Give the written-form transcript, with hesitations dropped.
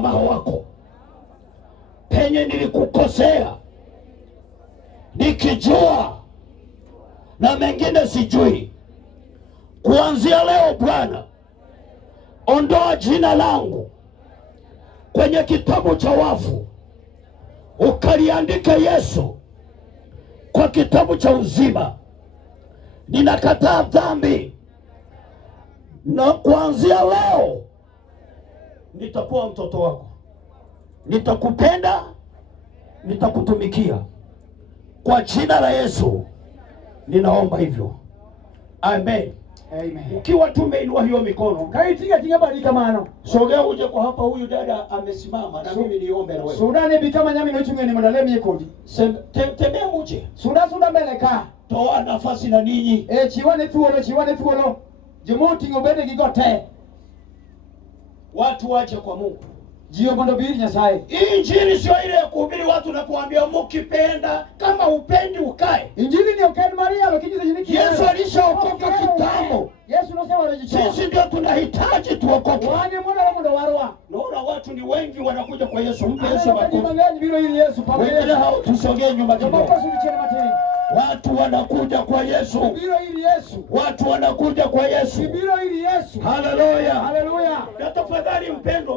msamaha wako penye nilikukosea, nikijua na mengine sijui. Kuanzia leo Bwana, ondoa jina langu kwenye kitabu cha wafu, ukaliandike Yesu kwa kitabu cha uzima. Ninakataa dhambi, na kuanzia leo nitakuwa mtoto wako, nitakupenda, nitakutumikia. Kwa jina la Yesu ninaomba hivyo, amen. Amen. Ukiwa tumeinua hiyo mikono, kaitiga kingabarika mano. Sogea uje kwa hapa, huyu dada amesimama na mimi niombe na wewe. Sudane bikama nyami no chungeni madalemi yekodi. Tembea uje. Suda mbeleka. Toa nafasi na ninyi. Chiwane tuolo. Jumuti ngobede gigote. Watu waje kwa Mungu. Jio mondo biri Nyasaye. Injili sio ile ya kuhubiri watu na kuambia mukipenda, kama upendi ukae. Injili ni okeni Maria lokijiza jiniki. Yesu alishaokoka kitambo. Yesu no sewa rejicho. Sisi ndio tunahitaji tuokoke. Wani mundo warwa. Naona watu ni wengi wanakuja kwa Yesu. Mpe Yesu makofi. Wengine hao tusogee nyuma kidogo. Watu wanakuja kwa Yesu. Watu wanakuja kwa Yesu. Haleluya. Na tafadhali mpendwa,